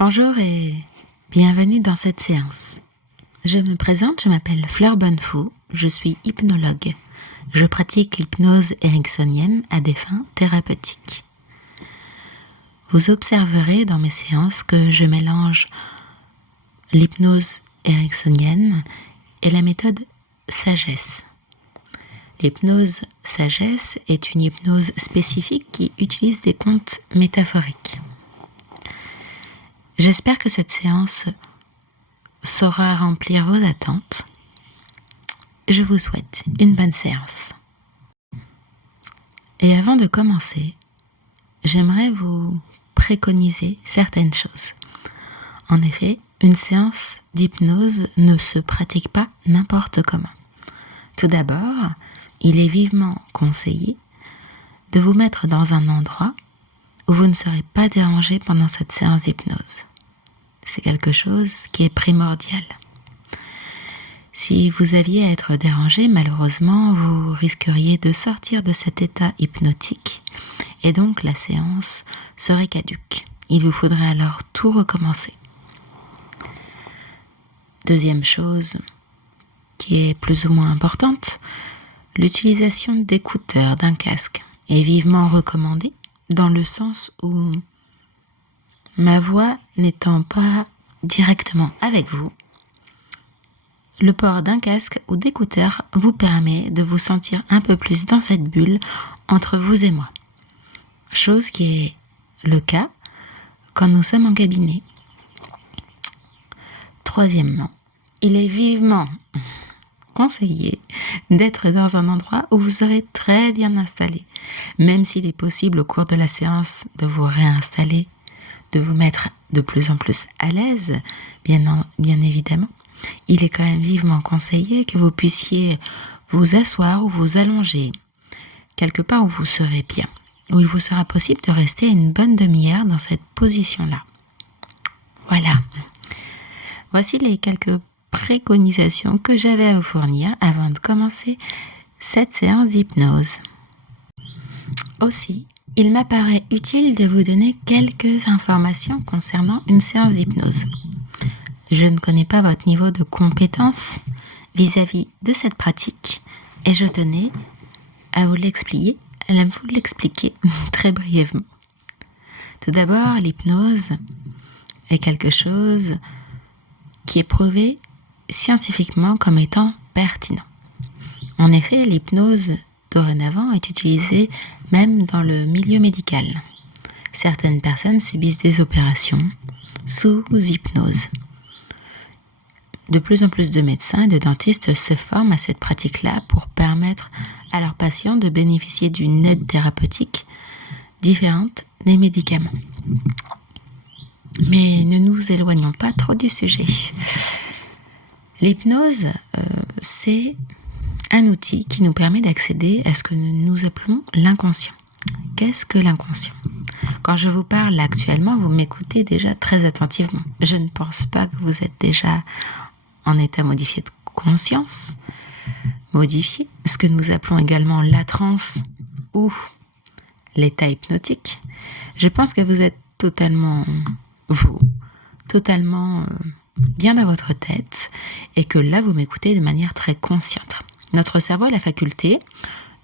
Bonjour et bienvenue dans cette séance. Je me présente, je m'appelle Fleur Bonnefou, je suis hypnologue. Je pratique l'hypnose ericksonienne à des fins thérapeutiques. Vous observerez dans mes séances que je mélange l'hypnose ericksonienne et la méthode sagesse. L'hypnose sagesse est une hypnose spécifique qui utilise des contes métaphoriques. J'espère que cette séance saura remplir vos attentes. Je vous souhaite une bonne séance. Et avant de commencer, j'aimerais vous préconiser certaines choses. En effet, une séance d'hypnose ne se pratique pas n'importe comment. Tout d'abord, il est vivement conseillé de vous mettre dans un endroit où vous ne serez pas dérangé pendant cette séance d'hypnose. C'est quelque chose qui est primordial. Si vous aviez à être dérangé, malheureusement, vous risqueriez de sortir de cet état hypnotique et donc la séance serait caduque. Il vous faudrait alors tout recommencer. Deuxième chose qui est plus ou moins importante, l'utilisation d'écouteurs, d'un casque est vivement recommandée dans le sens où ma voix n'étant pas directement avec vous, le port d'un casque ou d'écouteurs vous permet de vous sentir un peu plus dans cette bulle entre vous et moi. Chose qui est le cas quand nous sommes en cabinet. Troisièmement, il est vivement conseillé d'être dans un endroit où vous serez très bien installé, même s'il est possible au cours de la séance de vous réinstaller, de vous mettre de plus en plus à l'aise, bien évidemment. Il est quand même vivement conseillé que vous puissiez vous asseoir ou vous allonger quelque part où vous serez bien, où il vous sera possible de rester une bonne demi-heure dans cette position-là. Voilà. Voici les quelques préconisations que j'avais à vous fournir avant de commencer cette séance d'hypnose. Aussi, il m'apparaît utile de vous donner quelques informations concernant une séance d'hypnose. Je ne connais pas votre niveau de compétence vis-à-vis de cette pratique et je tenais à vous l'expliquer très brièvement. Tout d'abord, l'hypnose est quelque chose qui est prouvé scientifiquement comme étant pertinent. En effet, l'hypnose dorénavant est utilisée même dans le milieu médical. Certaines personnes subissent des opérations sous hypnose. De plus en plus de médecins et de dentistes se forment à cette pratique-là pour permettre à leurs patients de bénéficier d'une aide thérapeutique différente des médicaments. Mais ne nous éloignons pas trop du sujet. L'hypnose, c'est un outil qui nous permet d'accéder à ce que nous appelons l'inconscient. Qu'est-ce que l'inconscient ? Quand je vous parle actuellement, vous m'écoutez déjà très attentivement. Je ne pense pas que vous êtes déjà en état modifié de conscience, modifié, ce que nous appelons également la transe ou l'état hypnotique. Je pense que vous êtes totalement bien dans votre tête et que là, vous m'écoutez de manière très consciente. Notre cerveau a la faculté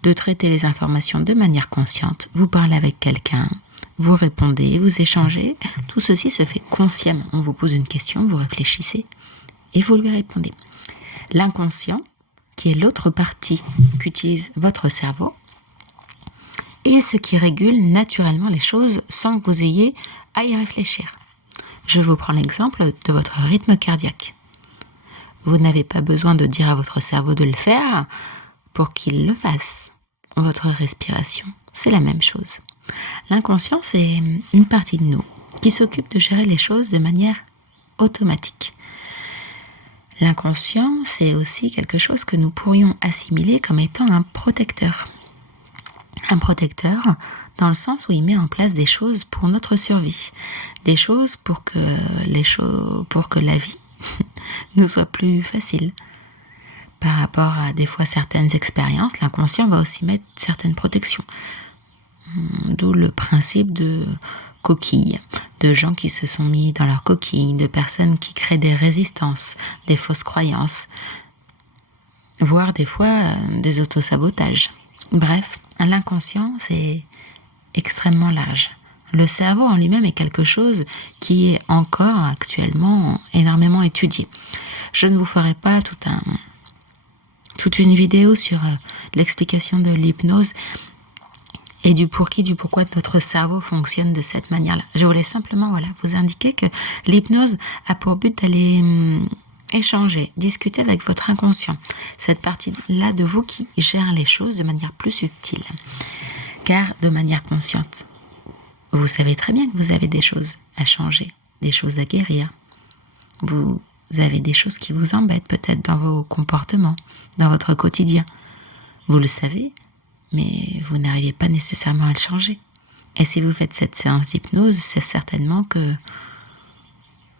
de traiter les informations de manière consciente. Vous parlez avec quelqu'un, vous répondez, vous échangez. Tout ceci se fait consciemment. On vous pose une question, vous réfléchissez et vous lui répondez. L'inconscient, qui est l'autre partie qu'utilise votre cerveau, est ce qui régule naturellement les choses sans que vous ayez à y réfléchir. Je vous prends l'exemple de votre rythme cardiaque. Vous n'avez pas besoin de dire à votre cerveau de le faire pour qu'il le fasse. Votre respiration, c'est la même chose. L'inconscient, c'est une partie de nous qui s'occupe de gérer les choses de manière automatique. L'inconscient, c'est aussi quelque chose que nous pourrions assimiler comme étant un protecteur. Un protecteur dans le sens où il met en place des choses pour notre survie, des choses pour que la vie nous soit plus facile. Par rapport à des fois certaines expériences, l'inconscient va aussi mettre certaines protections. D'où le principe de coquille, de gens qui se sont mis dans leur coquille, de personnes qui créent des résistances, des fausses croyances, voire des fois des autosabotages. Bref, l'inconscient, c'est extrêmement large. Le cerveau en lui-même est quelque chose qui est encore actuellement énormément étudié. Je ne vous ferai pas toute une vidéo sur l'explication de l'hypnose et du pourquoi de notre cerveau fonctionne de cette manière-là. Je voulais simplement vous indiquer que l'hypnose a pour but d'aller échanger, discuter avec votre inconscient, cette partie-là de vous qui gère les choses de manière plus subtile, car de manière consciente. Vous savez très bien que vous avez des choses à changer, des choses à guérir. Vous avez des choses qui vous embêtent peut-être dans vos comportements, dans votre quotidien. Vous le savez, mais vous n'arrivez pas nécessairement à le changer. Et si vous faites cette séance d'hypnose, c'est certainement que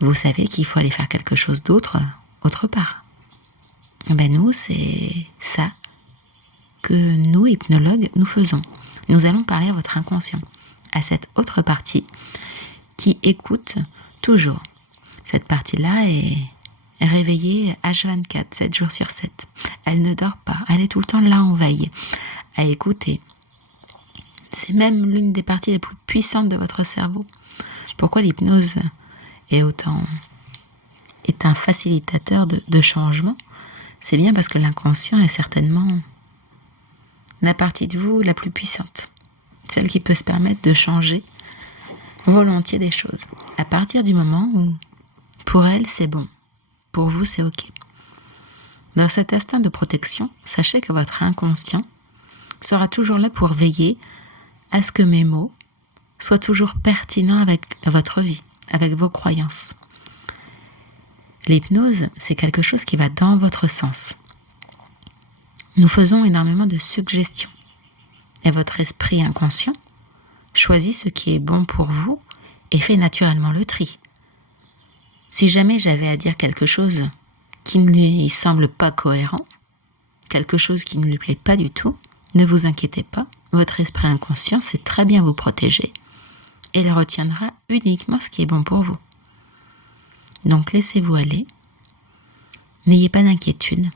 vous savez qu'il faut aller faire quelque chose d'autre, autre part. Nous, c'est ça que nous, hypnologues, nous faisons. Nous allons parler à votre inconscient, à cette autre partie qui écoute toujours. Cette partie-là est réveillée H24, 7 jours sur 7. Elle ne dort pas, elle est tout le temps là en veille, à écouter. C'est même l'une des parties les plus puissantes de votre cerveau. Pourquoi l'hypnose est un facilitateur de changement? C'est bien parce que l'inconscient est certainement la partie de vous la plus puissante. Celle qui peut se permettre de changer volontiers des choses. À partir du moment où, pour elle, c'est bon. Pour vous, c'est OK. Dans cet instinct de protection, sachez que votre inconscient sera toujours là pour veiller à ce que mes mots soient toujours pertinents avec votre vie, avec vos croyances. L'hypnose, c'est quelque chose qui va dans votre sens. Nous faisons énormément de suggestions. Et votre esprit inconscient choisit ce qui est bon pour vous et fait naturellement le tri. Si jamais j'avais à dire quelque chose qui ne lui semble pas cohérent, quelque chose qui ne lui plaît pas du tout, ne vous inquiétez pas, votre esprit inconscient sait très bien vous protéger et il retiendra uniquement ce qui est bon pour vous. Donc laissez-vous aller, n'ayez pas d'inquiétude.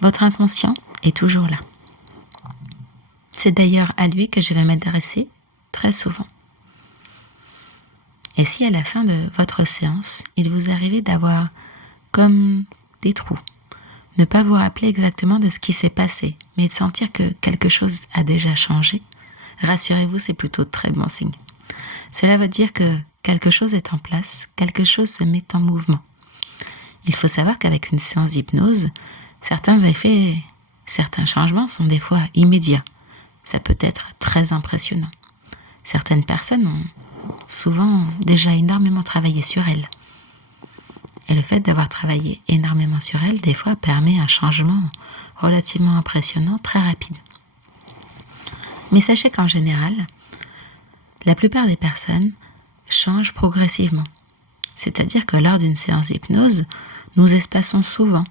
Votre inconscient est toujours là. C'est d'ailleurs à lui que je vais m'adresser très souvent. Et si à la fin de votre séance, il vous arrivait d'avoir comme des trous, ne pas vous rappeler exactement de ce qui s'est passé, mais de sentir que quelque chose a déjà changé, rassurez-vous, c'est plutôt très bon signe. Cela veut dire que quelque chose est en place, quelque chose se met en mouvement. Il faut savoir qu'avec une séance d'hypnose, certains effets, certains changements sont des fois immédiats. Ça peut être très impressionnant. Certaines personnes ont souvent déjà énormément travaillé sur elles. Et le fait d'avoir travaillé énormément sur elles, des fois, permet un changement relativement impressionnant, très rapide. Mais sachez qu'en général, la plupart des personnes changent progressivement. C'est-à-dire que lors d'une séance d'hypnose, nous espaçons souvent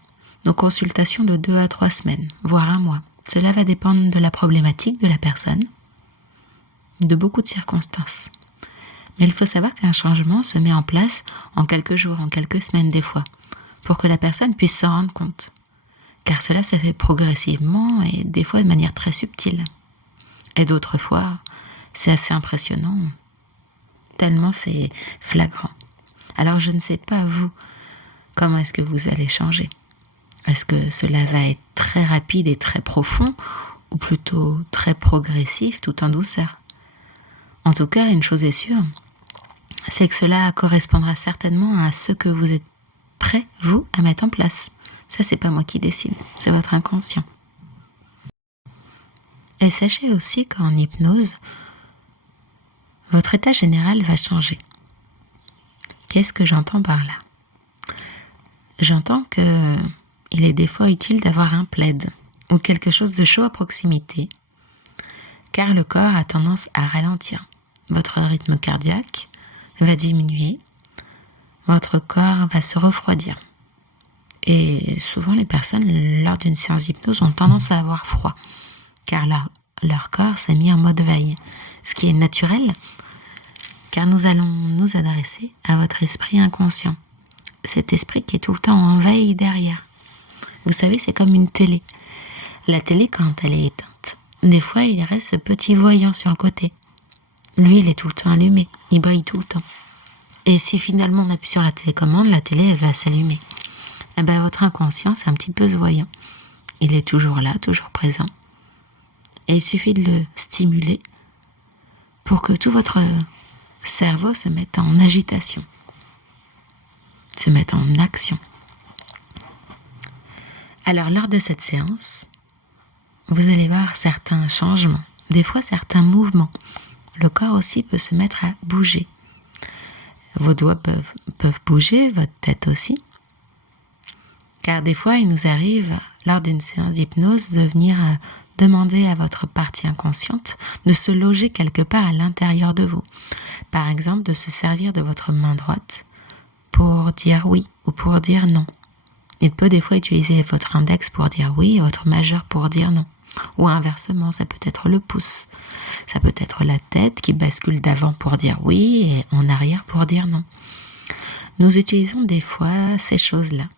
nos consultations de 2 à 3 semaines, voire un mois. Cela va dépendre de la problématique de la personne, de beaucoup de circonstances. Mais il faut savoir qu'un changement se met en place en quelques jours, en quelques semaines des fois, pour que la personne puisse s'en rendre compte. Car cela se fait progressivement et des fois de manière très subtile. Et d'autres fois, c'est assez impressionnant, tellement c'est flagrant. Alors je ne sais pas, vous, comment est-ce que vous allez changer? Est-ce que cela va être très rapide et très profond, ou plutôt très progressif tout en douceur? En tout cas, une chose est sûre, c'est que cela correspondra certainement à ce que vous êtes prêt, vous, à mettre en place. Ça, c'est pas moi qui décide, c'est votre inconscient. Et sachez aussi qu'en hypnose, votre état général va changer. Qu'est-ce que j'entends par là? J'entends que il est des fois utile d'avoir un plaid ou quelque chose de chaud à proximité, car le corps a tendance à ralentir. Votre rythme cardiaque va diminuer, votre corps va se refroidir. Et souvent les personnes, lors d'une séance d'hypnose, ont tendance à avoir froid, car leur corps s'est mis en mode veille, ce qui est naturel, car nous allons nous adresser à votre esprit inconscient. Cet esprit qui est tout le temps en veille derrière. Vous savez, c'est comme une télé. La télé, quand elle est éteinte, des fois, il reste ce petit voyant sur le côté. Lui, il est tout le temps allumé. Il brille tout le temps. Et si finalement on appuie sur la télécommande, la télé, elle va s'allumer. Eh bien, votre inconscient, c'est un petit peu ce voyant. Il est toujours là, toujours présent. Et il suffit de le stimuler pour que tout votre cerveau se mette en agitation, se mette en action. Alors, lors de cette séance, vous allez voir certains changements, des fois certains mouvements. Le corps aussi peut se mettre à bouger. Vos doigts peuvent bouger, votre tête aussi. Car des fois, il nous arrive, lors d'une séance d'hypnose, de venir demander à votre partie inconsciente de se loger quelque part à l'intérieur de vous. Par exemple, de se servir de votre main droite pour dire oui ou pour dire non. Il peut des fois utiliser votre index pour dire oui et votre majeur pour dire non. Ou inversement, ça peut être le pouce. Ça peut être la tête qui bascule d'avant pour dire oui et en arrière pour dire non. Nous utilisons des fois ces choses-là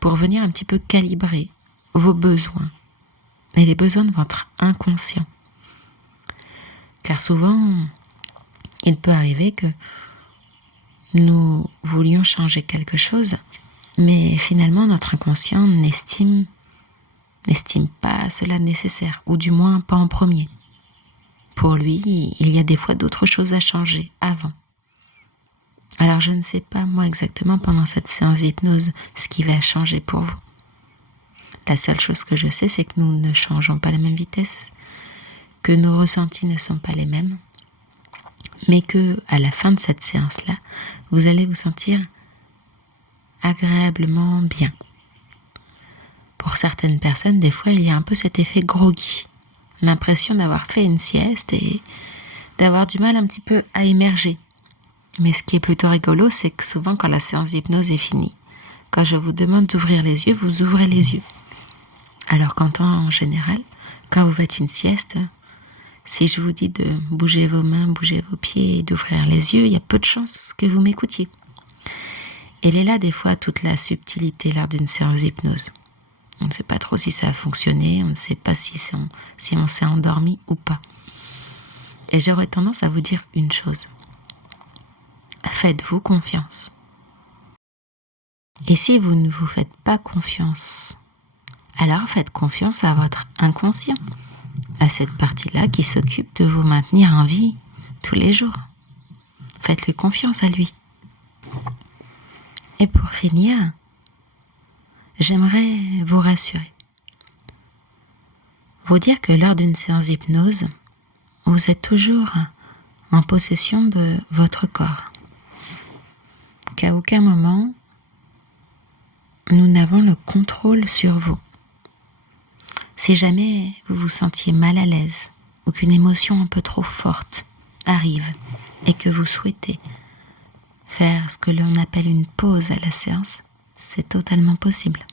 pour venir un petit peu calibrer vos besoins et les besoins de votre inconscient. Car souvent, il peut arriver que nous voulions changer quelque chose, mais finalement notre inconscient n'estime pas cela nécessaire, ou du moins pas en premier. Pour lui, il y a des fois d'autres choses à changer avant. Alors je ne sais pas moi exactement pendant cette séance d'hypnose ce qui va changer pour vous. La seule chose que je sais, c'est que nous ne changeons pas à la même vitesse, que nos ressentis ne sont pas les mêmes, mais que à la fin de cette séance-là, vous allez vous sentir agréablement bien. Pour certaines personnes, des fois, il y a un peu cet effet groggy, l'impression d'avoir fait une sieste et d'avoir du mal un petit peu à émerger. Mais ce qui est plutôt rigolo, c'est que souvent, quand la séance d'hypnose est finie, quand je vous demande d'ouvrir les yeux, vous ouvrez les yeux. Alors en général, quand vous faites une sieste, si je vous dis de bouger vos mains, bouger vos pieds et d'ouvrir les yeux, il y a peu de chances que vous m'écoutiez. Elle est là des fois toute la subtilité lors d'une séance d'hypnose. On ne sait pas trop si ça a fonctionné, on ne sait pas si on s'est endormi ou pas. Et j'aurais tendance à vous dire une chose. Faites-vous confiance. Et si vous ne vous faites pas confiance, alors faites confiance à votre inconscient, à cette partie-là qui s'occupe de vous maintenir en vie tous les jours. Faites-lui confiance à lui. Et pour finir, j'aimerais vous rassurer. Vous dire que lors d'une séance d'hypnose, vous êtes toujours en possession de votre corps. Qu'à aucun moment, nous n'avons le contrôle sur vous. Si jamais vous vous sentiez mal à l'aise ou qu'une émotion un peu trop forte arrive et que vous souhaitez faire ce que l'on appelle une pause à la séance, c'est totalement possible.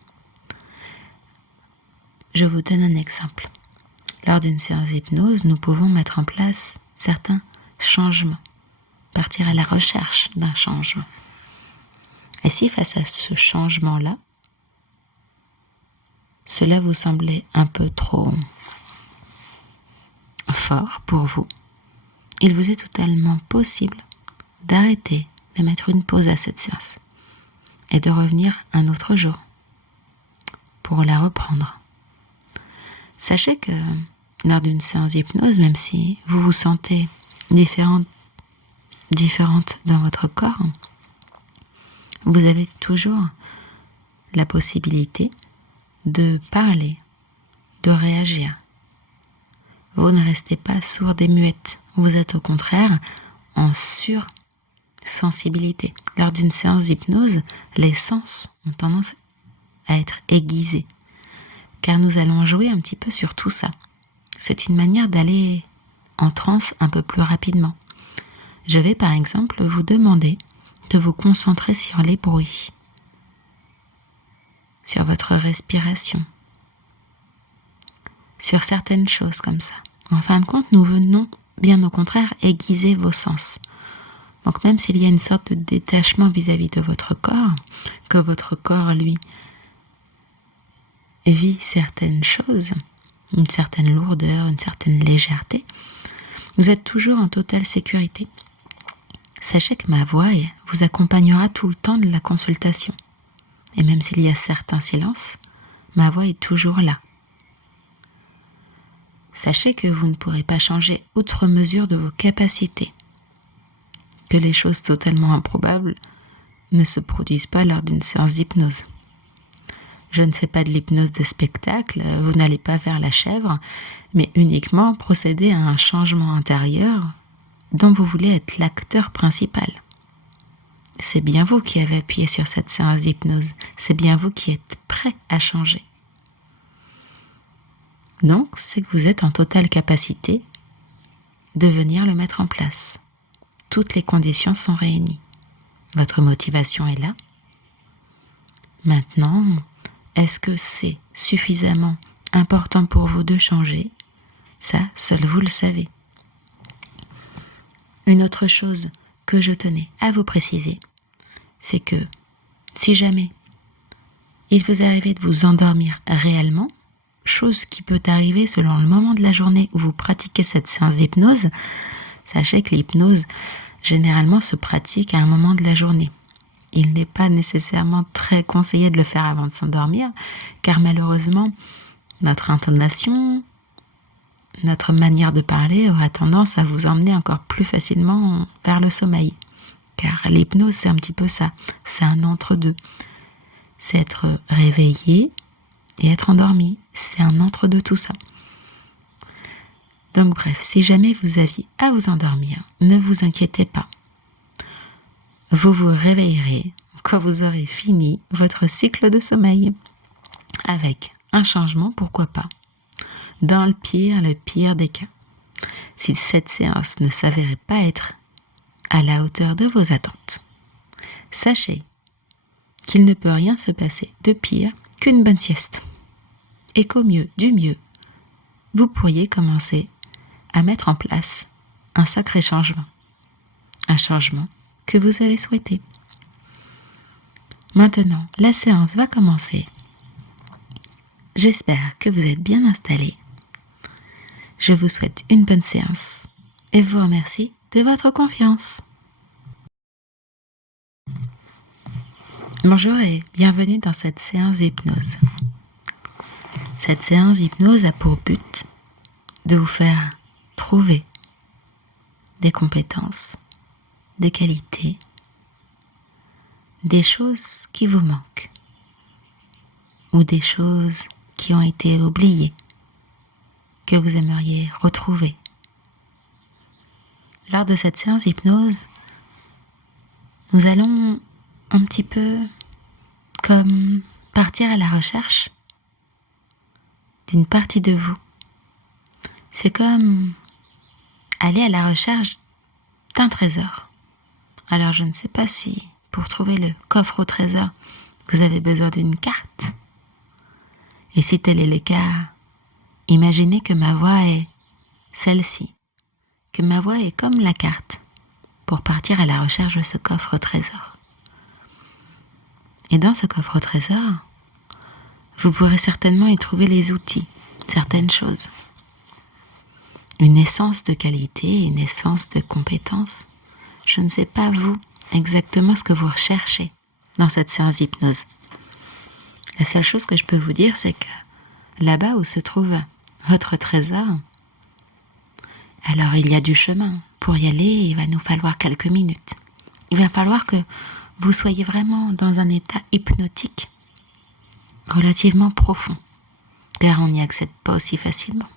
Je vous donne un exemple. Lors d'une séance d'hypnose, nous pouvons mettre en place certains changements, partir à la recherche d'un changement. Et si face à ce changement-là, cela vous semblait un peu trop fort pour vous, il vous est totalement possible d'arrêter, de mettre une pause à cette séance et de revenir un autre jour pour la reprendre. Sachez que lors d'une séance d'hypnose, même si vous vous sentez différente dans votre corps, vous avez toujours la possibilité de parler, de réagir. Vous ne restez pas sourde et muette. Vous êtes au contraire en sursensibilité. Lors d'une séance d'hypnose, les sens ont tendance à être aiguisés, car nous allons jouer un petit peu sur tout ça. C'est une manière d'aller en transe un peu plus rapidement. Je vais par exemple vous demander de vous concentrer sur les bruits, sur votre respiration, sur certaines choses comme ça. En fin de compte, nous venons bien au contraire aiguiser vos sens. Donc même s'il y a une sorte de détachement vis-à-vis de votre corps, que votre corps, lui, vit certaines choses, une certaine lourdeur, une certaine légèreté, vous êtes toujours en totale sécurité. Sachez que ma voix vous accompagnera tout le temps de la consultation. Et même s'il y a certains silences, ma voix est toujours là. Sachez que vous ne pourrez pas changer outre mesure de vos capacités, que les choses totalement improbables ne se produisent pas lors d'une séance d'hypnose. Je ne fais pas de l'hypnose de spectacle, vous n'allez pas faire la chèvre, mais uniquement procéder à un changement intérieur dont vous voulez être l'acteur principal. C'est bien vous qui avez appuyé sur cette séance d'hypnose, c'est bien vous qui êtes prêt à changer. Donc, c'est que vous êtes en totale capacité de venir le mettre en place. Toutes les conditions sont réunies. Votre motivation est là. Maintenant, est-ce que c'est suffisamment important pour vous de changer? Ça, seul vous le savez. Une autre chose que je tenais à vous préciser, c'est que si jamais il vous arrivait de vous endormir réellement, chose qui peut arriver selon le moment de la journée où vous pratiquez cette séance d'hypnose, sachez que l'hypnose généralement se pratique à un moment de la journée. Il n'est pas nécessairement très conseillé de le faire avant de s'endormir, car malheureusement, notre intonation, notre manière de parler aura tendance à vous emmener encore plus facilement vers le sommeil. Car l'hypnose, c'est un petit peu ça, c'est un entre-deux. C'est être réveillé et être endormi, c'est un entre-deux tout ça. Donc bref, si jamais vous aviez à vous endormir, ne vous inquiétez pas. Vous vous réveillerez quand vous aurez fini votre cycle de sommeil. Avec un changement, pourquoi pas. Dans le pire des cas. Si cette séance ne s'avérait pas être à la hauteur de vos attentes, sachez qu'il ne peut rien se passer de pire qu'une bonne sieste. Et qu'au mieux du mieux, vous pourriez commencer à mettre en place un sacré changement. Un changement que vous avez souhaité. Maintenant, la séance va commencer. J'espère que vous êtes bien installés. Je vous souhaite une bonne séance et vous remercie de votre confiance. Bonjour et bienvenue dans cette séance d'hypnose. Cette séance d'hypnose a pour but de vous faire trouver des compétences, des qualités, des choses qui vous manquent ou des choses qui ont été oubliées, que vous aimeriez retrouver. Lors de cette séance d'hypnose, nous allons un petit peu comme partir à la recherche d'une partie de vous. C'est comme aller à la recherche d'un trésor. Alors je ne sais pas si pour trouver le coffre au trésor, vous avez besoin d'une carte. Et si tel est le cas, imaginez que ma voix est celle-ci, que ma voix est comme la carte pour partir à la recherche de ce coffre au trésor. Et dans ce coffre au trésor, vous pourrez certainement y trouver les outils, certaines choses. Une essence de qualité, une essence de compétence. Je ne sais pas vous exactement ce que vous recherchez dans cette séance d'hypnose. La seule chose que je peux vous dire, c'est que là-bas où se trouve votre trésor, alors il y a du chemin. Pour y aller, il va nous falloir quelques minutes. Il va falloir que vous soyez vraiment dans un état hypnotique relativement profond, car on n'y accède pas aussi facilement.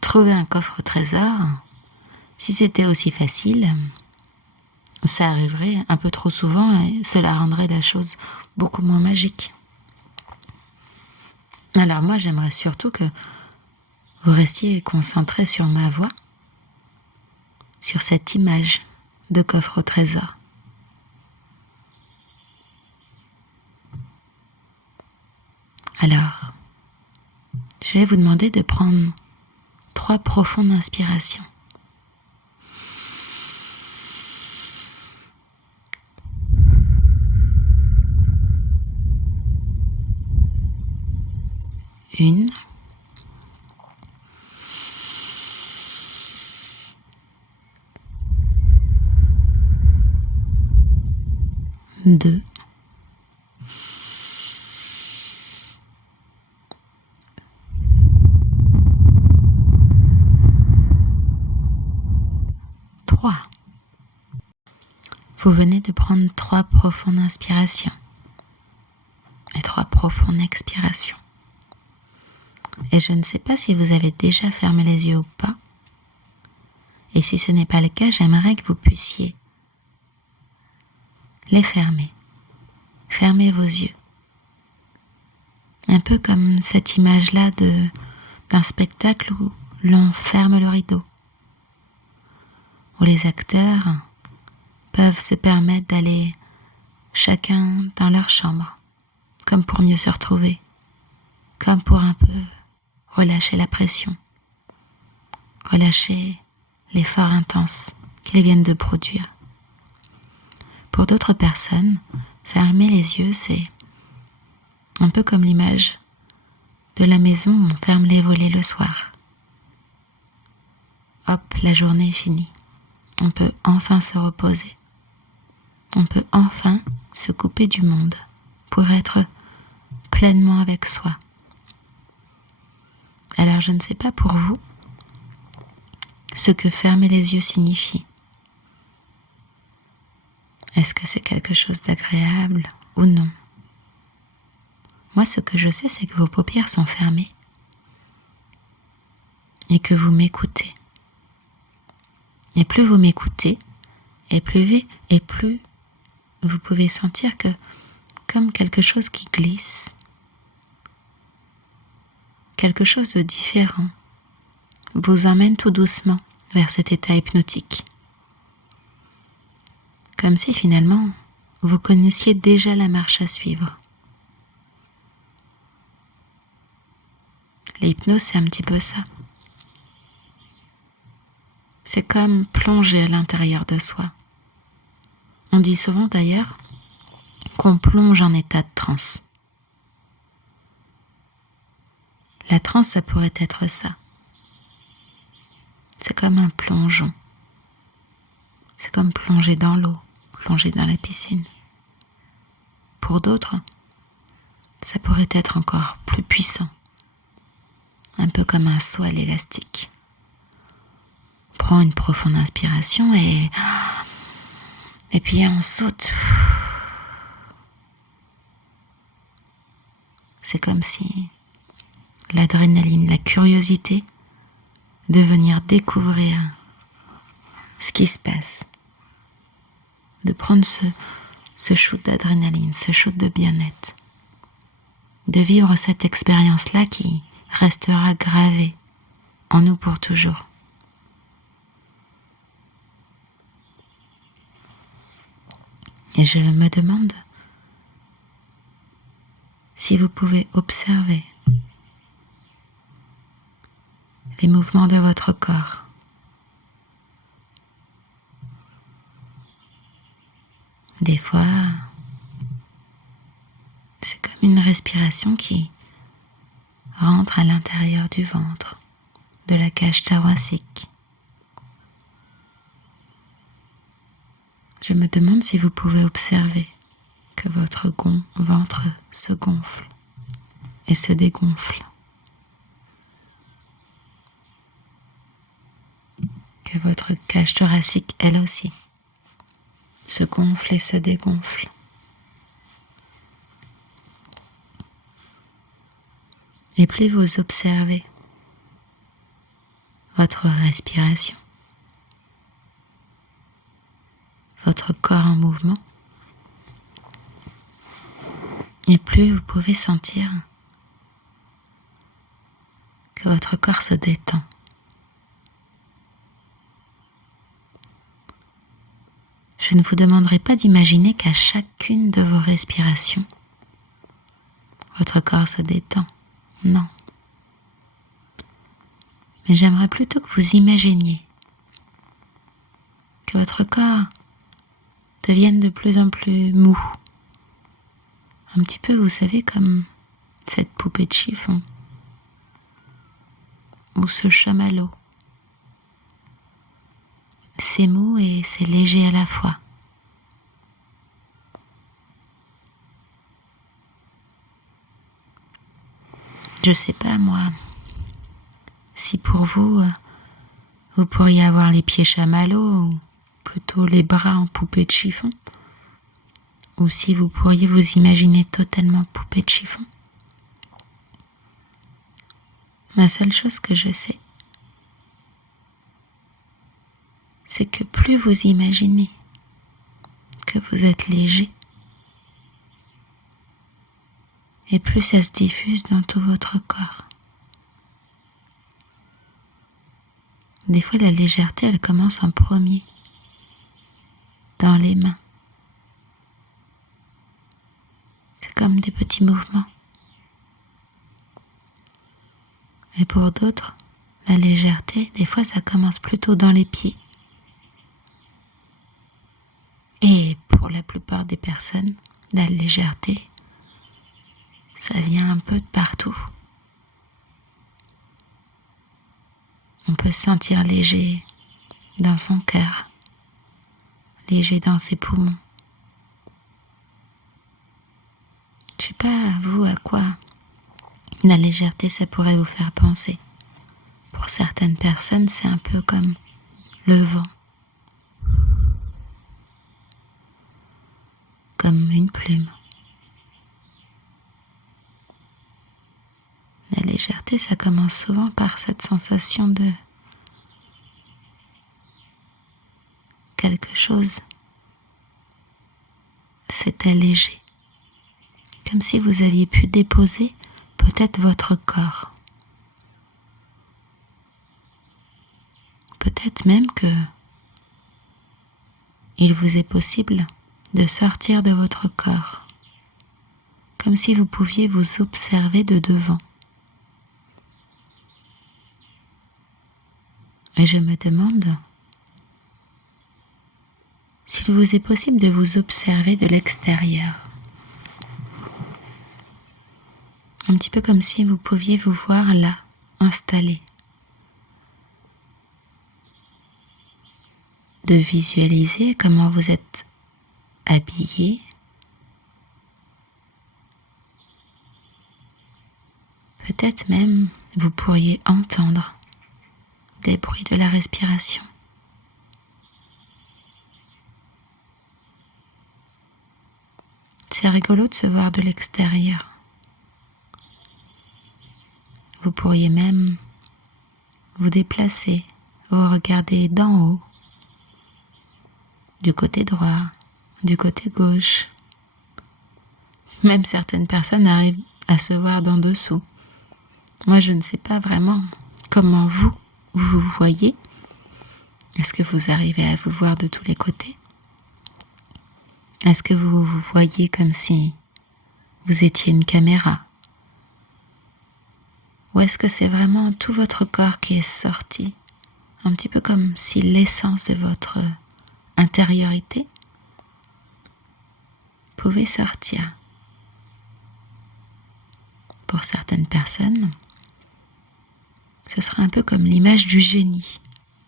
Trouver un coffre au trésor, si c'était aussi facile, ça arriverait un peu trop souvent et cela rendrait la chose beaucoup moins magique. Alors moi, j'aimerais surtout que vous restiez concentrés sur ma voix, sur cette image de coffre au trésor. Alors, je vais vous demander de prendre 3 profondes inspirations. 1, 2, 3. Vous venez de prendre 3 profondes inspirations et 3 profondes expirations. Et je ne sais pas si vous avez déjà fermé les yeux ou pas. Et si ce n'est pas le cas, j'aimerais que vous puissiez les fermer. Fermez vos yeux. Un peu comme cette image-là d'un spectacle où l'on ferme le rideau, où les acteurs peuvent se permettre d'aller chacun dans leur chambre, comme pour mieux se retrouver, comme pour un peu relâcher la pression, relâcher l'effort intense qu'ils viennent de produire. Pour d'autres personnes, fermer les yeux, c'est un peu comme l'image de la maison où on ferme les volets le soir. Hop, la journée est finie. On peut enfin se reposer. On peut enfin se couper du monde pour être pleinement avec soi. Alors je ne sais pas pour vous ce que fermer les yeux signifie. Est-ce que c'est quelque chose d'agréable ou non? Moi, ce que je sais, c'est que vos paupières sont fermées et que vous m'écoutez. Et plus vous m'écoutez, et plus vous pouvez sentir que, comme quelque chose qui glisse, quelque chose de différent vous emmène tout doucement vers cet état hypnotique. Comme si finalement, vous connaissiez déjà la marche à suivre. L'hypnose, c'est un petit peu ça. C'est comme plonger à l'intérieur de soi. On dit souvent d'ailleurs qu'on plonge en état de transe. La transe, ça pourrait être ça. C'est comme un plongeon. C'est comme plonger dans l'eau, plonger dans la piscine. Pour d'autres, ça pourrait être encore plus puissant. Un peu comme un saut à l'élastique. On prend une profonde inspiration et puis on saute. C'est comme si l'adrénaline, la curiosité de venir découvrir ce qui se passe, de prendre ce shoot d'adrénaline, ce shoot de bien-être, de vivre cette expérience-là qui restera gravée en nous pour toujours. Et je me demande si vous pouvez observer les mouvements de votre corps. Des fois, c'est comme une respiration qui rentre à l'intérieur du ventre, de la cage thoracique. Je me demande si vous pouvez observer que votre ventre se gonfle et se dégonfle. Que votre cage thoracique, elle aussi, se gonfle et se dégonfle. Et plus vous observez votre respiration, votre corps en mouvement, et plus vous pouvez sentir que votre corps se détend. Je ne vous demanderai pas d'imaginer qu'à chacune de vos respirations, votre corps se détend. Non. Mais j'aimerais plutôt que vous imaginiez que votre corps devienne de plus en plus mou. Un petit peu, vous savez, comme cette poupée de chiffon ou ce chamallow. C'est mou et c'est léger à la fois. Je sais pas moi, si pour vous, vous pourriez avoir les pieds chamallow ou plutôt les bras en poupée de chiffon, ou si vous pourriez vous imaginer totalement poupée de chiffon. La seule chose que je sais, c'est que plus vous imaginez que vous êtes léger, et plus ça se diffuse dans tout votre corps. Des fois, la légèreté, elle commence en premier, dans les mains. C'est comme des petits mouvements. Et pour d'autres, la légèreté, des fois, ça commence plutôt dans les pieds. Et pour la plupart des personnes, la légèreté, ça vient un peu de partout. On peut se sentir léger dans son cœur, léger dans ses poumons. Je sais pas, vous, à quoi la légèreté, ça pourrait vous faire penser. Pour certaines personnes, c'est un peu comme le vent, comme une plume. La légèreté, ça commence souvent par cette sensation de quelque chose s'est allégé, comme si vous aviez pu déposer peut-être votre corps. Peut-être même que il vous est possible de sortir de votre corps, comme si vous pouviez vous observer de devant. Et je me demande s'il vous est possible de vous observer de l'extérieur. Un petit peu comme si vous pouviez vous voir là, installé. De visualiser comment vous êtes habillé. Peut-être même vous pourriez entendre des bruits de la respiration. C'est rigolo de se voir de l'extérieur. Vous pourriez même vous déplacer, vous regarder d'en haut, du côté droit, du côté gauche. Même certaines personnes arrivent à se voir d'en dessous. Moi, je ne sais pas vraiment comment vous vous voyez. Est-ce que vous arrivez à vous voir de tous les côtés? Est-ce que vous vous voyez comme si vous étiez une caméra? Ou est-ce que c'est vraiment tout votre corps qui est sorti? Un petit peu comme si l'essence de votre intériorité pouvait sortir. Pour certaines personnes, ce sera un peu comme l'image du génie.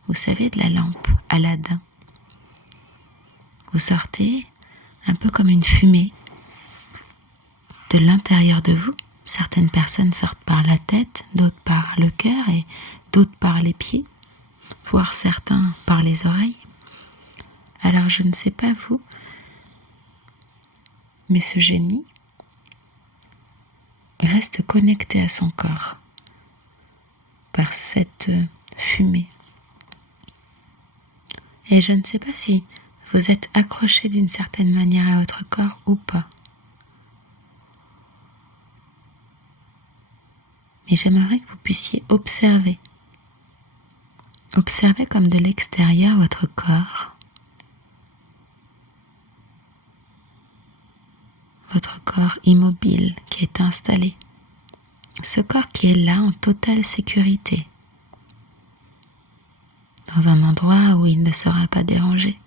Vous savez, de la lampe Aladdin. Vous sortez un peu comme une fumée de l'intérieur de vous. Certaines personnes sortent par la tête, d'autres par le cœur et d'autres par les pieds, voire certains par les oreilles. Alors je ne sais pas vous, mais ce génie reste connecté à son corps par cette fumée. Et je ne sais pas si vous êtes accroché d'une certaine manière à votre corps ou pas. Mais j'aimerais que vous puissiez observer. Observez comme de l'extérieur votre corps. Votre corps immobile qui est installé. Ce corps qui est là en totale sécurité. Dans un endroit où il ne sera pas dérangé.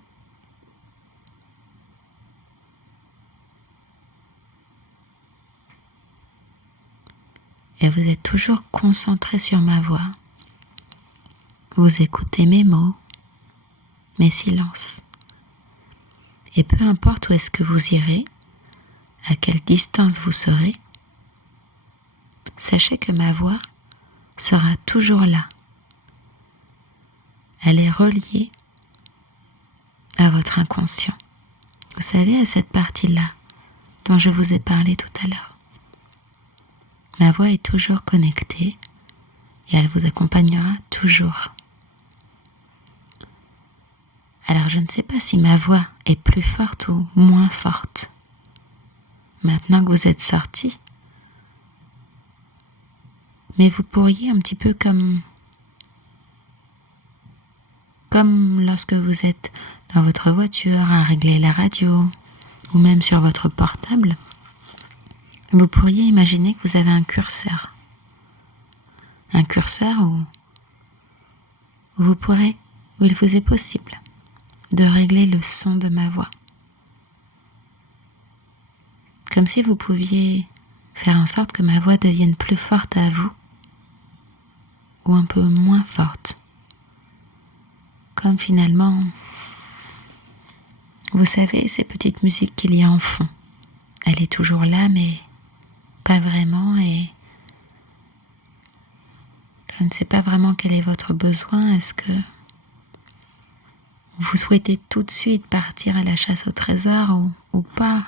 Et vous êtes toujours concentré sur ma voix. vous écoutez mes mots, mes silences. Et peu importe où est-ce que vous irez, à quelle distance vous serez, sachez que ma voix sera toujours là. Elle est reliée à votre inconscient. Vous savez, à cette partie-là dont je vous ai parlé tout à l'heure. Ma voix est toujours connectée et elle vous accompagnera toujours. Alors je ne sais pas si ma voix est plus forte ou moins forte. Maintenant que vous êtes sorti, mais vous pourriez un petit peu comme lorsque vous êtes dans votre voiture à régler la radio ou même sur votre portable, vous pourriez imaginer que vous avez un curseur. Un curseur où il vous est possible de régler le son de ma voix. Comme si vous pouviez faire en sorte que ma voix devienne plus forte à vous ou un peu moins forte. Comme finalement, vous savez, ces petites musiques qu'il y a en fond. Elle est toujours là, mais pas vraiment, et je ne sais pas vraiment quel est votre besoin. Est-ce que vous souhaitez tout de suite partir à la chasse au trésor ou pas?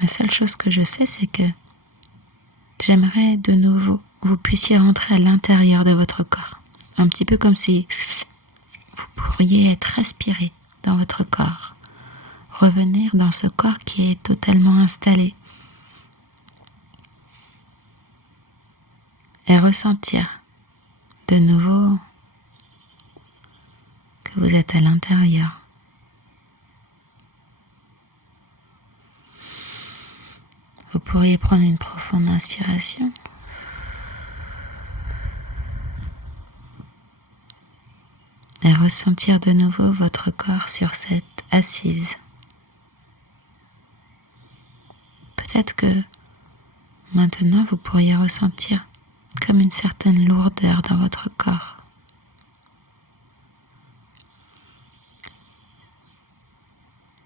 La seule chose que je sais, c'est que j'aimerais de nouveau que vous puissiez rentrer à l'intérieur de votre corps. Un petit peu comme si vous pourriez être respiré dans votre corps. Revenir dans ce corps qui est totalement installé. Et ressentir de nouveau que vous êtes à l'intérieur. Vous pourriez prendre une profonde inspiration. Et ressentir de nouveau votre corps sur cette assise. Peut-être que maintenant vous pourriez ressentir comme une certaine lourdeur dans votre corps.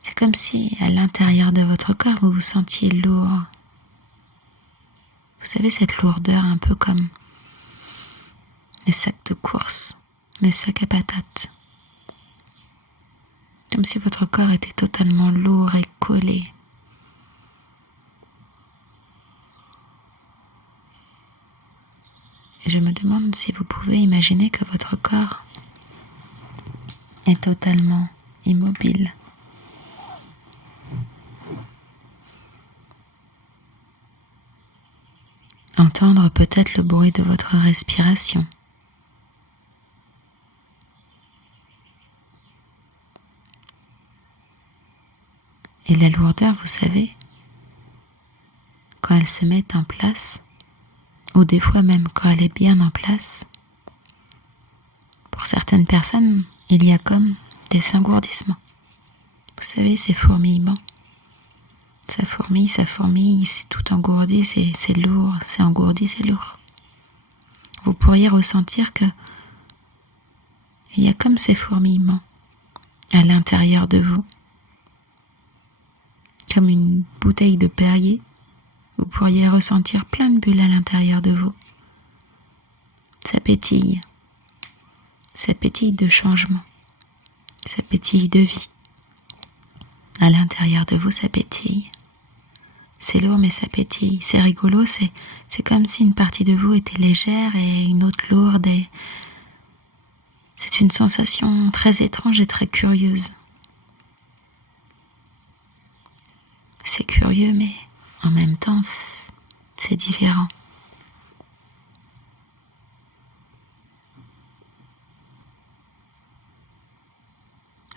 C'est comme si à l'intérieur de votre corps vous vous sentiez lourd. Vous savez, cette lourdeur un peu comme les sacs de course, les sacs à patates. Comme si votre corps était totalement lourd et collé. Et je me demande si vous pouvez imaginer que votre corps est totalement immobile. Entendre peut-être le bruit de votre respiration. Et la lourdeur, vous savez, quand elle se met en place, ou des fois même quand elle est bien en place, pour certaines personnes, il y a comme des engourdissements. Vous savez, ces fourmillements. Ça fourmille, c'est tout engourdi, c'est lourd, c'est engourdi, c'est lourd. Vous pourriez ressentir que il y a comme ces fourmillements à l'intérieur de vous. Comme une bouteille de Perrier, vous pourriez ressentir plein de bulles à l'intérieur de vous. Ça pétille de changement, ça pétille de vie. À l'intérieur de vous, ça pétille. C'est lourd, mais ça pétille. C'est rigolo, c'est comme si une partie de vous était légère et une autre lourde. Et c'est une sensation très étrange et très curieuse. C'est curieux, mais en même temps, c'est différent.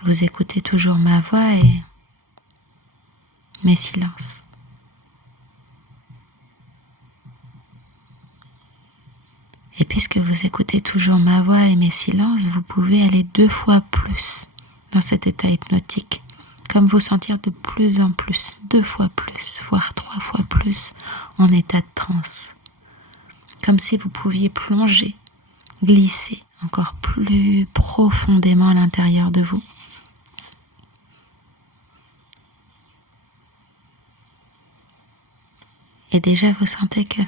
Vous écoutez toujours ma voix et mes silences. Et puisque vous écoutez toujours ma voix et mes silences, vous pouvez aller 2 fois plus dans cet état hypnotique, comme vous sentir de plus en plus, 2 fois plus, voire 3 fois plus en état de transe. Comme si vous pouviez plonger glisser encore plus profondément à l'intérieur de vous. Et déjà, vous sentez que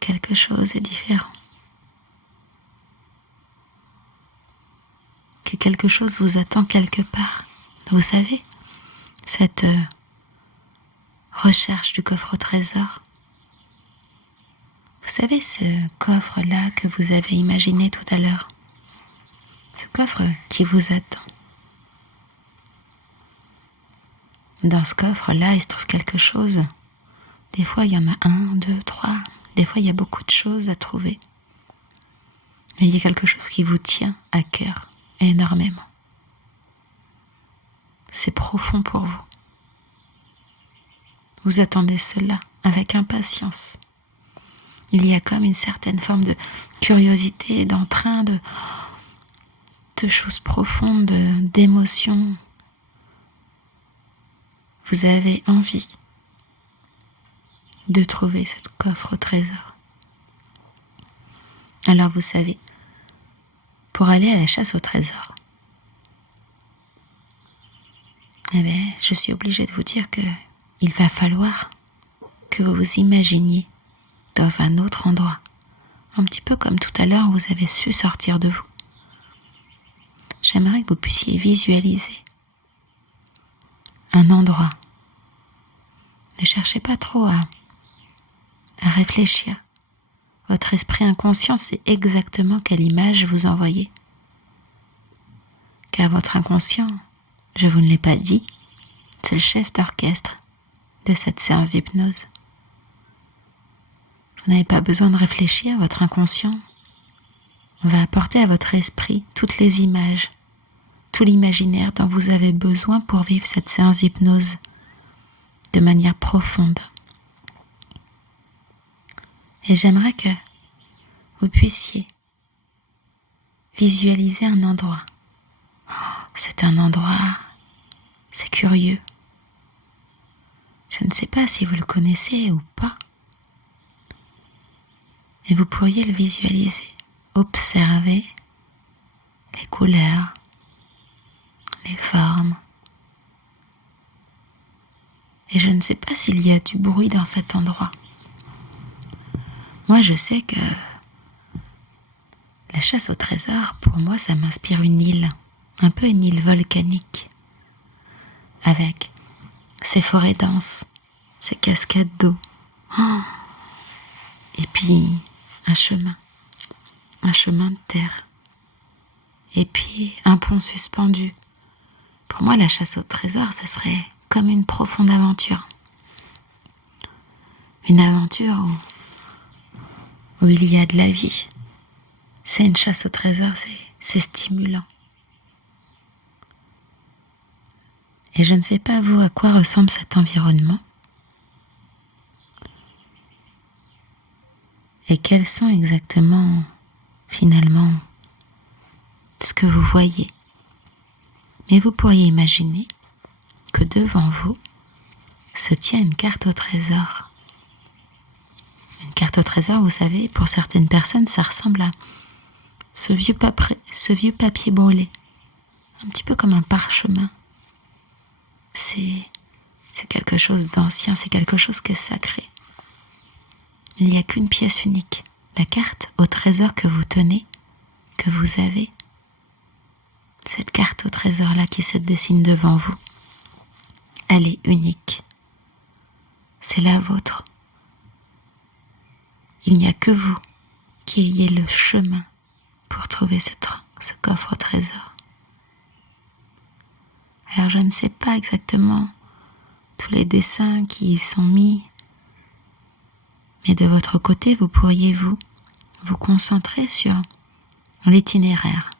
quelque chose est différent. Que quelque chose vous attend quelque part. Vous savez, cette recherche du coffre au trésor. Vous savez, ce coffre-là que vous avez imaginé tout à l'heure. Ce coffre qui vous attend. Dans ce coffre-là, il se trouve quelque chose. Des fois, il y en a 1, 2, 3. Des fois, il y a beaucoup de choses à trouver. Mais il y a quelque chose qui vous tient à cœur énormément. C'est profond pour vous. Vous attendez cela avec impatience. Il y a comme une certaine forme de curiosité, d'entrain, de choses profondes, d'émotions. Vous avez envie de trouver ce coffre au trésor. Alors vous savez, pour aller à la chasse au trésor, je suis obligée de vous dire que il va falloir que vous vous imaginiez dans un autre endroit, un petit peu comme tout à l'heure vous avez su sortir de vous. J'aimerais que vous puissiez visualiser un endroit. Ne cherchez pas trop à réfléchir. Votre esprit inconscient sait exactement quelle image vous envoyez. Car votre inconscient, je vous ne l'ai pas dit, c'est le chef d'orchestre de cette séance d'hypnose. Vous n'avez pas besoin de réfléchir, votre inconscient va apporter à votre esprit toutes les images, tout l'imaginaire dont vous avez besoin pour vivre cette séance d'hypnose de manière profonde. Et j'aimerais que vous puissiez visualiser un endroit. C'est un endroit, c'est curieux. Je ne sais pas si vous le connaissez ou pas. Et vous pourriez le visualiser, observer les couleurs, les formes. Et je ne sais pas s'il y a du bruit dans cet endroit. Moi, je sais que la chasse au trésor, pour moi, ça m'inspire une île, un peu une île volcanique, avec ses forêts denses, ses cascades d'eau, et puis un chemin de terre, et puis un pont suspendu. Pour moi, la chasse au trésor, ce serait comme une profonde aventure. Une aventure où il y a de la vie. C'est une chasse au trésor, c'est stimulant. Et je ne sais pas, vous, à quoi ressemble cet environnement. Et quels sont exactement, finalement, ce que vous voyez. Mais vous pourriez imaginer que devant vous se tient une carte au trésor. Une carte au trésor, vous savez, pour certaines personnes, ça ressemble à ce vieux papier brûlé. Un petit peu comme un parchemin. C'est quelque chose d'ancien, c'est quelque chose qui est sacré. Il n'y a qu'une pièce unique. La carte au trésor que vous tenez, que vous avez. Cette carte au trésor-là qui se dessine devant vous, elle est unique. C'est la vôtre. Il n'y a que vous qui ayez le chemin pour trouver ce coffre au trésor. Alors je ne sais pas exactement tous les dessins qui y sont mis, mais de votre côté, vous pourriez vous concentrer sur l'itinéraire.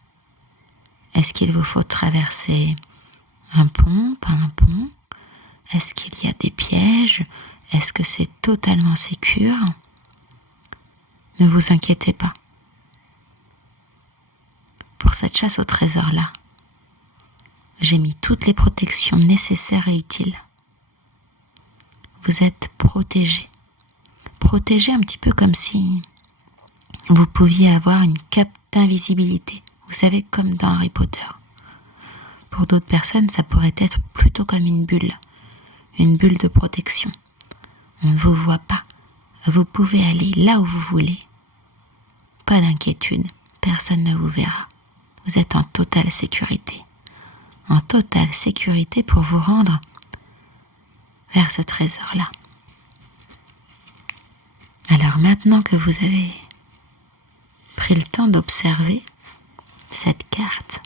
Est-ce qu'il vous faut traverser un pont, pas un pont? Est-ce qu'il y a des pièges? Est-ce que c'est totalement sécure? Ne vous inquiétez pas. Pour cette chasse au trésor-là, j'ai mis toutes les protections nécessaires et utiles. Vous êtes protégés. Protégés un petit peu comme si vous pouviez avoir une cape d'invisibilité. Vous savez, comme dans Harry Potter. Pour d'autres personnes, ça pourrait être plutôt comme une bulle de protection. On ne vous voit pas. Vous pouvez aller là où vous voulez. Pas d'inquiétude, personne ne vous verra. Vous êtes en totale sécurité. En totale sécurité pour vous rendre vers ce trésor-là. Alors maintenant que vous avez pris le temps d'observer cette carte,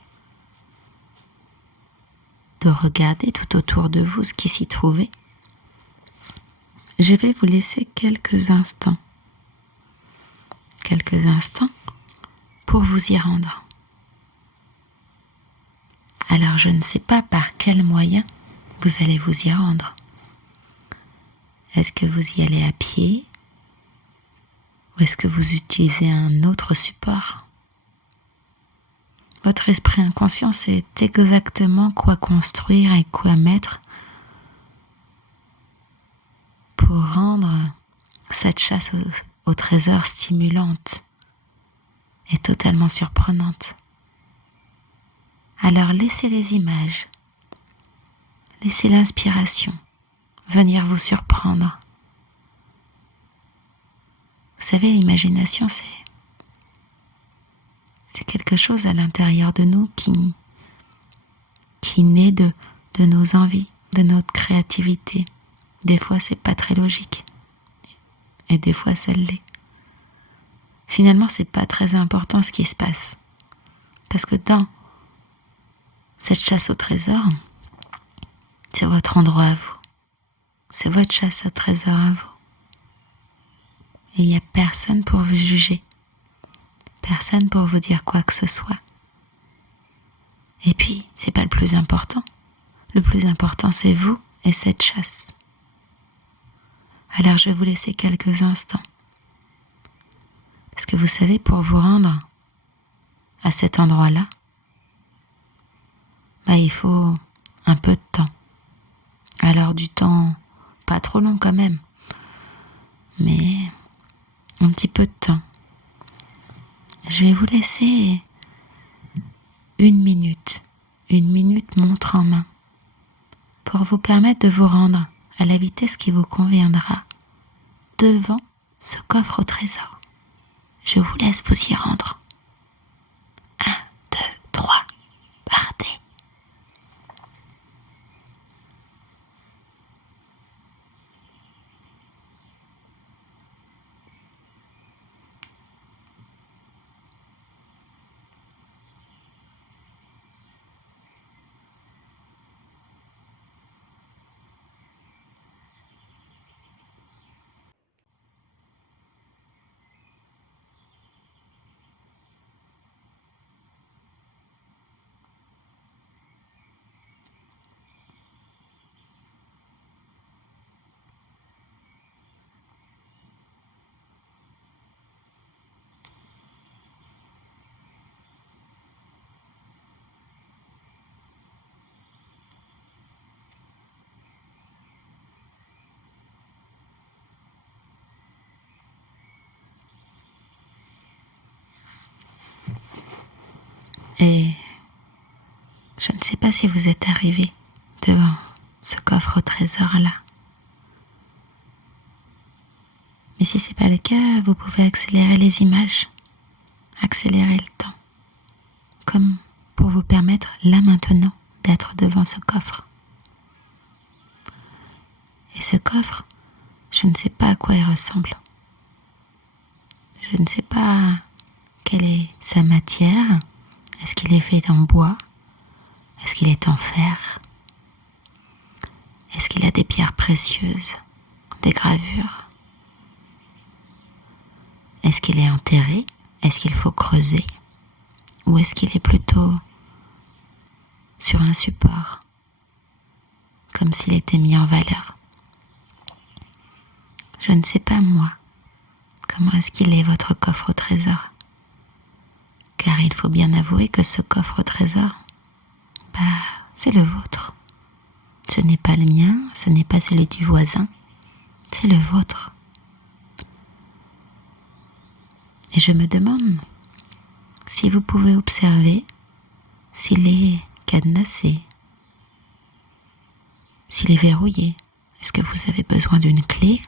de regarder tout autour de vous ce qui s'y trouvait, je vais vous laisser quelques instants pour vous y rendre. Alors je ne sais pas par quel moyen vous allez vous y rendre. Est-ce que vous y allez à pied ou est-ce que vous utilisez un autre support? Votre esprit inconscient sait exactement quoi construire et quoi mettre pour rendre cette chasse au trésor stimulante et totalement surprenante. Alors laissez les images, laissez l'inspiration venir vous surprendre. Vous savez, l'imagination, c'est quelque chose à l'intérieur de nous qui naît de nos envies, de notre créativité. Des fois, c'est pas très logique. Et des fois, ça l'est. Finalement, c'est pas très important ce qui se passe. Parce que dans cette chasse au trésor, c'est votre endroit à vous. C'est votre chasse au trésor à vous. Et il n'y a personne pour vous juger. Personne pour vous dire quoi que ce soit. Et puis, c'est pas le plus important. Le plus important, c'est vous et cette chasse. Alors, je vais vous laisser quelques instants. Parce que vous savez, pour vous rendre à cet endroit-là, il faut un peu de temps. Alors, du temps pas trop long quand même, mais un petit peu de temps. Je vais vous laisser une minute montre en main, pour vous permettre de vous rendre à la vitesse qui vous conviendra devant ce coffre au trésor. Je vous laisse vous y rendre. 1, 2, 3, partez. Et je ne sais pas si vous êtes arrivé devant ce coffre au trésor là. Mais si ce n'est pas le cas, vous pouvez accélérer les images, accélérer le temps, comme pour vous permettre là maintenant d'être devant ce coffre. Et ce coffre, je ne sais pas à quoi il ressemble. Je ne sais pas quelle est sa matière. Est-ce qu'il est fait en bois? Est-ce qu'il est en fer? Est-ce qu'il a des pierres précieuses, des gravures? Est-ce qu'il est enterré? Est-ce qu'il faut creuser? Ou est-ce qu'il est plutôt sur un support, comme s'il était mis en valeur? Je ne sais pas moi, comment est-ce qu'il est votre coffre au trésor? Car il faut bien avouer que ce coffre au trésor, c'est le vôtre. Ce n'est pas le mien, ce n'est pas celui du voisin, c'est le vôtre. Et Et je me demande si vous pouvez observer s'il est cadenassé, s'il est verrouillé. Est-ce que vous avez besoin d'une clé,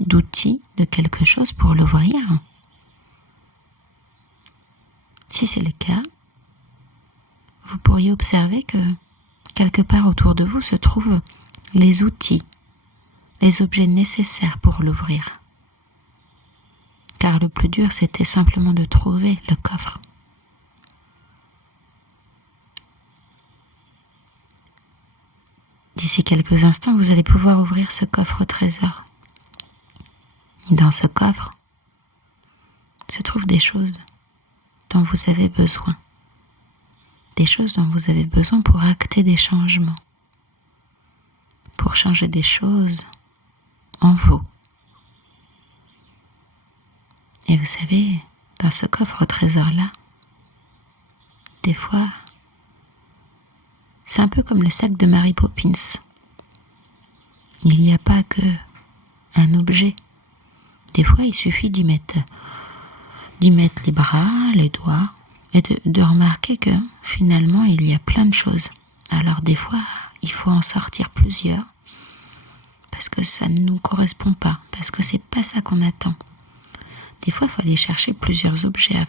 d'outils, de quelque chose pour l'ouvrir? Si c'est le cas, vous pourriez observer que quelque part autour de vous se trouvent les outils, les objets nécessaires pour l'ouvrir. Car le plus dur, c'était simplement de trouver le coffre. D'ici quelques instants, vous allez pouvoir ouvrir ce coffre au trésor. Dans ce coffre se trouvent des choses dont vous avez besoin. Des choses dont vous avez besoin pour acter des changements. Pour changer des choses en vous. Et vous savez, dans ce coffre au trésor-là, des fois, c'est un peu comme le sac de Mary Poppins. Il n'y a pas que un objet. Des fois, il suffit d'y mettre les bras, les doigts, et de remarquer que finalement, il y a plein de choses. Alors des fois, il faut en sortir plusieurs, parce que ça ne nous correspond pas, parce que c'est pas ça qu'on attend. Des fois, il faut aller chercher plusieurs objets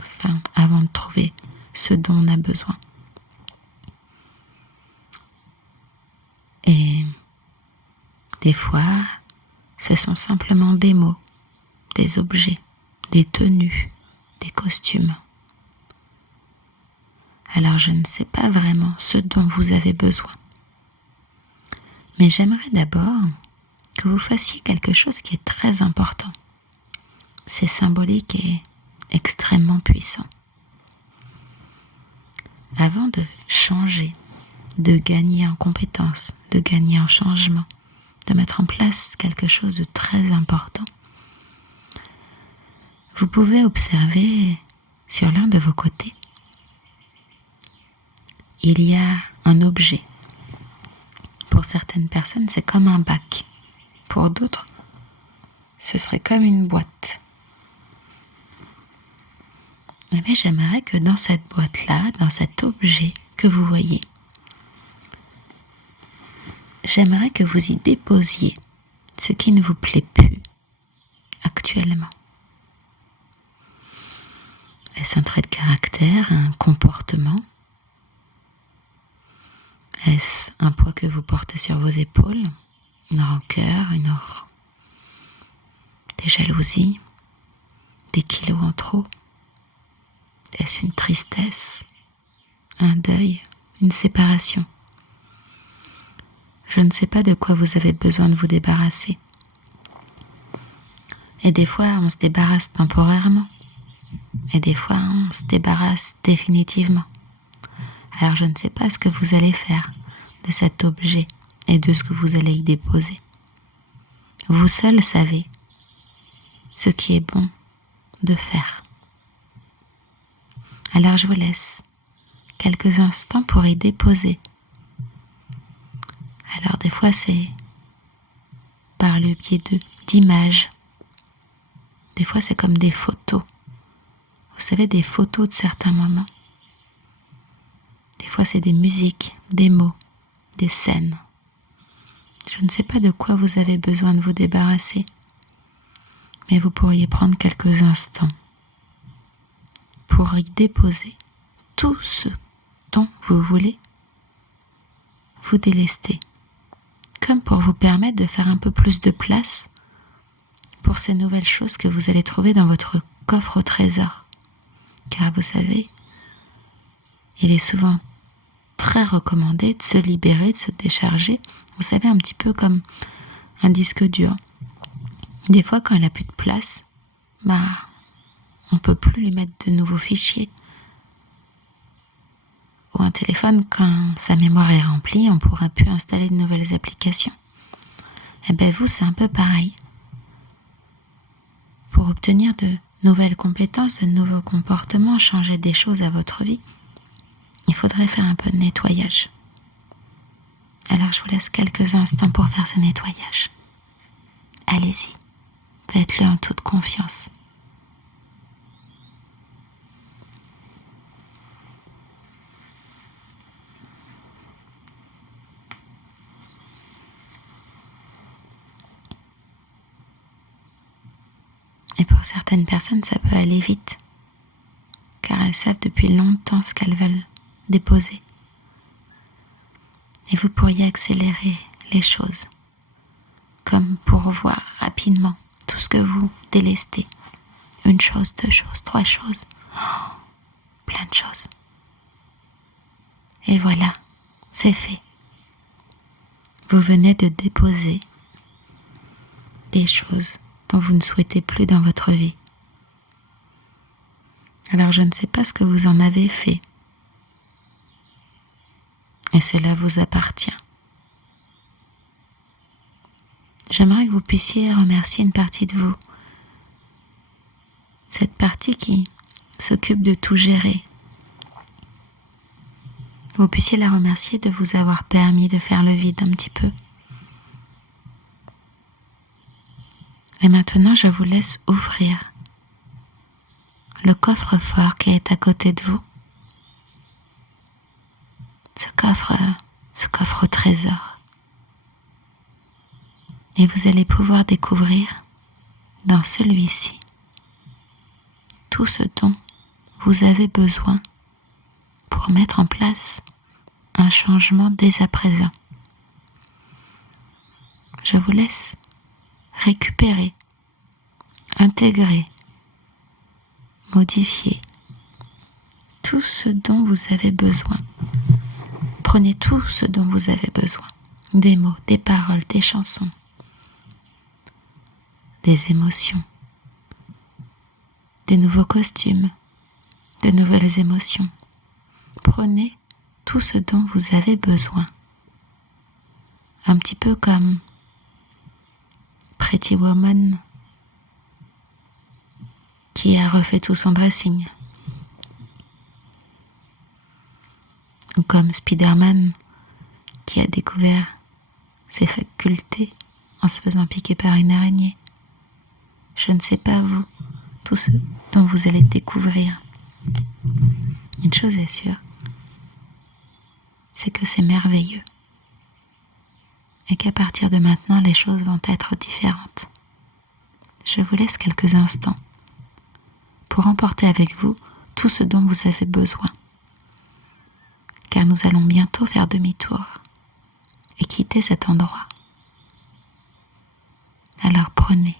avant de trouver ce dont on a besoin. Et des fois, ce sont simplement des mots, des objets, des tenues, des costumes. Alors je ne sais pas vraiment ce dont vous avez besoin. Mais j'aimerais d'abord que vous fassiez quelque chose qui est très important. C'est symbolique et extrêmement puissant. Avant de changer, de gagner en compétences, de gagner en changement, de mettre en place quelque chose de très important, vous pouvez observer sur l'un de vos côtés, il y a un objet. Pour certaines personnes, c'est comme un bac. Pour d'autres, ce serait comme une boîte. Eh bien, j'aimerais que dans cette boîte-là, dans cet objet que vous voyez, j'aimerais que vous y déposiez ce qui ne vous plaît plus actuellement. Est-ce un trait de caractère, un comportement? Est-ce un poids que vous portez sur vos épaules? Une rancœur, des jalousies, des kilos en trop? Est-ce une tristesse, un deuil, une séparation? Je ne sais pas de quoi vous avez besoin de vous débarrasser. Et des fois, on se débarrasse temporairement. Et des fois, on se débarrasse définitivement. Alors, je ne sais pas ce que vous allez faire de cet objet et de ce que vous allez y déposer. Vous seul savez ce qui est bon de faire. Alors, je vous laisse quelques instants pour y déposer. Alors, des fois, c'est par le biais d'images. Des fois, c'est comme des photos. Vous savez, des photos de certains moments. Des fois, c'est des musiques, des mots, des scènes. Je ne sais pas de quoi vous avez besoin de vous débarrasser, mais vous pourriez prendre quelques instants pour y déposer tout ce dont vous voulez vous délester, comme pour vous permettre de faire un peu plus de place pour ces nouvelles choses que vous allez trouver dans votre coffre au trésor. Car vous savez, il est souvent très recommandé de se libérer, de se décharger. Vous savez, un petit peu comme un disque dur. Des fois, quand il n'a plus de place, on ne peut plus lui mettre de nouveaux fichiers. Ou un téléphone, quand sa mémoire est remplie, on ne pourra plus installer de nouvelles applications. Et bien vous, c'est un peu pareil. Pour obtenir de nouvelles compétences, de nouveaux comportements, changer des choses à votre vie, il faudrait faire un peu de nettoyage. Alors je vous laisse quelques instants pour faire ce nettoyage. Allez-y, faites-le en toute confiance. Et pour certaines personnes, ça peut aller vite, car elles savent depuis longtemps ce qu'elles veulent déposer. Et vous pourriez accélérer les choses, comme pour voir rapidement tout ce que vous délestez. 1 chose, 2 choses, 3 choses, plein de choses. Et voilà, c'est fait. Vous venez de déposer des choses dont vous ne souhaitez plus dans votre vie. Alors je ne sais pas ce que vous en avez fait. Et cela vous appartient. J'aimerais que vous puissiez remercier une partie de vous. Cette partie qui s'occupe de tout gérer. Vous puissiez la remercier de vous avoir permis de faire le vide un petit peu. Et maintenant, je vous laisse ouvrir le coffre-fort qui est à côté de vous. Ce coffre au trésor. Et vous allez pouvoir découvrir dans celui-ci tout ce dont vous avez besoin pour mettre en place un changement dès à présent. Je vous laisse récupérer, intégrer, modifier tout ce dont vous avez besoin. Prenez tout ce dont vous avez besoin. Des mots, des paroles, des chansons, des émotions, des nouveaux costumes, de nouvelles émotions. Prenez tout ce dont vous avez besoin. Un petit peu comme Pretty Woman qui a refait tout son dressing. Ou comme Spider-Man qui a découvert ses facultés en se faisant piquer par une araignée. Je ne sais pas vous, tout ce dont vous allez découvrir. Une chose est sûre, c'est que c'est merveilleux. Et qu'à partir de maintenant, les choses vont être différentes. Je vous laisse quelques instants pour emporter avec vous tout ce dont vous avez besoin. Car nous allons bientôt faire demi-tour et quitter cet endroit. Alors prenez.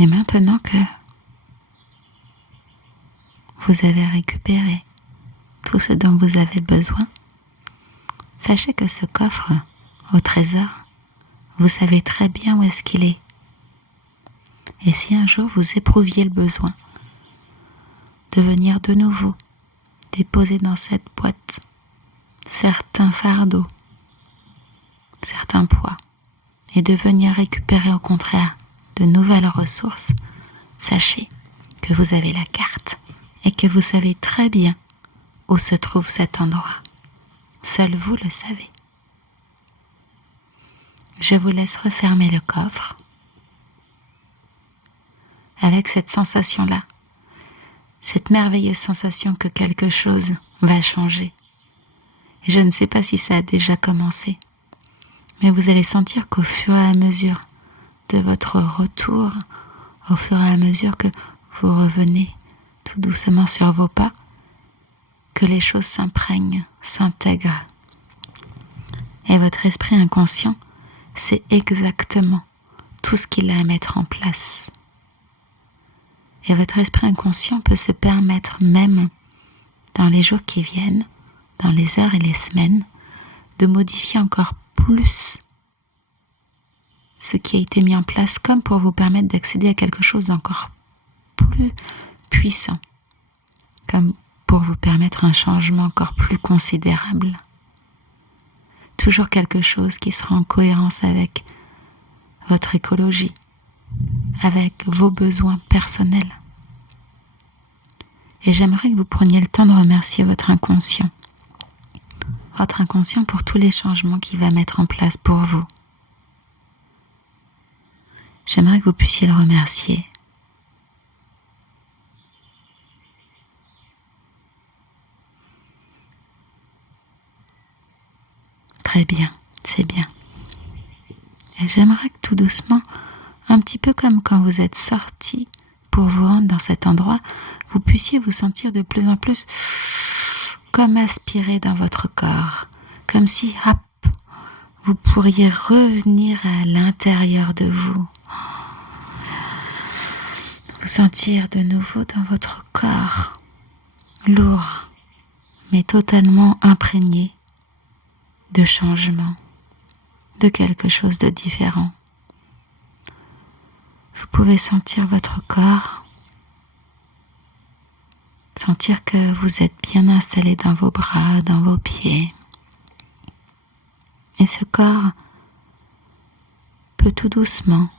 Et maintenant que vous avez récupéré tout ce dont vous avez besoin, sachez que ce coffre au trésor, vous savez très bien où est-ce qu'il est. Et si un jour vous éprouviez le besoin de venir de nouveau déposer dans cette boîte certains fardeaux, certains poids, et de venir récupérer au contraire de nouvelles ressources, sachez que vous avez la carte et que vous savez très bien où se trouve cet endroit. Seul vous le savez. Je vous laisse refermer le coffre avec cette sensation-là, cette merveilleuse sensation que quelque chose va changer. Et je ne sais pas si ça a déjà commencé, mais vous allez sentir qu'au fur et à mesure de votre retour, au fur et à mesure que vous revenez tout doucement sur vos pas, que les choses s'imprègnent, s'intègrent. Et votre esprit inconscient sait exactement tout ce qu'il a à mettre en place. Et votre esprit inconscient peut se permettre même, dans les jours qui viennent, dans les heures et les semaines, de modifier encore plus ce qui a été mis en place, comme pour vous permettre d'accéder à quelque chose d'encore plus puissant, comme pour vous permettre un changement encore plus considérable. Toujours quelque chose qui sera en cohérence avec votre écologie, avec vos besoins personnels. Et j'aimerais que vous preniez le temps de remercier votre inconscient pour tous les changements qu'il va mettre en place pour vous. J'aimerais que vous puissiez le remercier Très bien, c'est bien. Et j'aimerais que tout doucement, un petit peu comme quand vous êtes sorti pour vous rendre dans cet endroit, vous puissiez vous sentir de plus en plus comme aspiré dans votre corps, comme si, hop, vous pourriez revenir à l'intérieur de vous, vous sentir de nouveau dans votre corps, lourd, mais totalement imprégné de changement, de quelque chose de différent. Vous pouvez sentir votre corps, sentir que vous êtes bien installé dans vos bras, dans vos pieds. Et ce corps peut tout doucement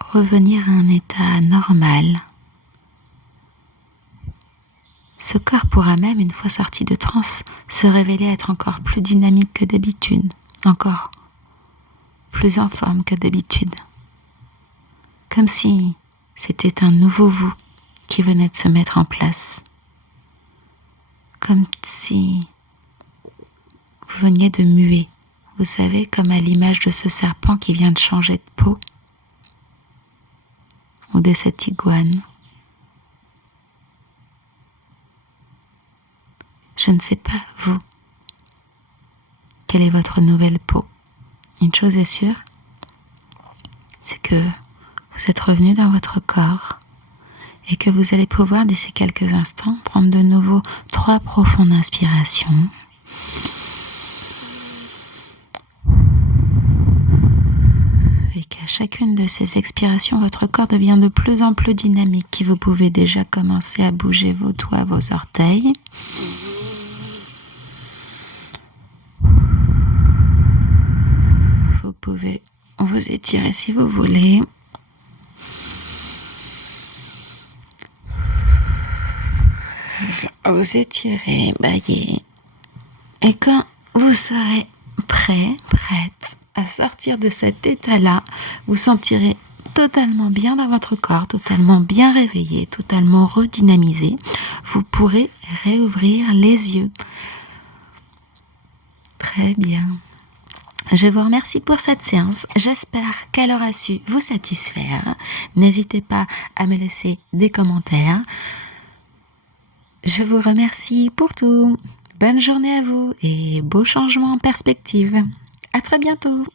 revenir à un état normal. Ce corps pourra même, une fois sorti de transe, se révéler être encore plus dynamique que d'habitude, encore plus en forme que d'habitude. Comme si c'était un nouveau vous qui venait de se mettre en place. Comme si vous veniez de muer, vous savez, comme à l'image de ce serpent qui vient de changer de peau, ou de cette iguane. Je ne sais pas, vous, quelle est votre nouvelle peau. Une chose est sûre, c'est que vous êtes revenu dans votre corps et que vous allez pouvoir, d'ici quelques instants, prendre de nouveau 3 profondes inspirations. Et qu'à chacune de ces expirations, votre corps devient de plus en plus dynamique, et vous pouvez déjà commencer à bouger vos doigts, vos orteils. Vous pouvez vous étirer si vous voulez. Vous étirez, baillez. Et quand vous serez prête à sortir de cet état-là, vous sentirez totalement bien dans votre corps, totalement bien réveillé, totalement redynamisé. Vous pourrez réouvrir les yeux. Très bien. Je vous remercie pour cette séance. J'espère qu'elle aura su vous satisfaire. N'hésitez pas à me laisser des commentaires. Je vous remercie pour tout. Bonne journée à vous et beau changement en perspective. À très bientôt.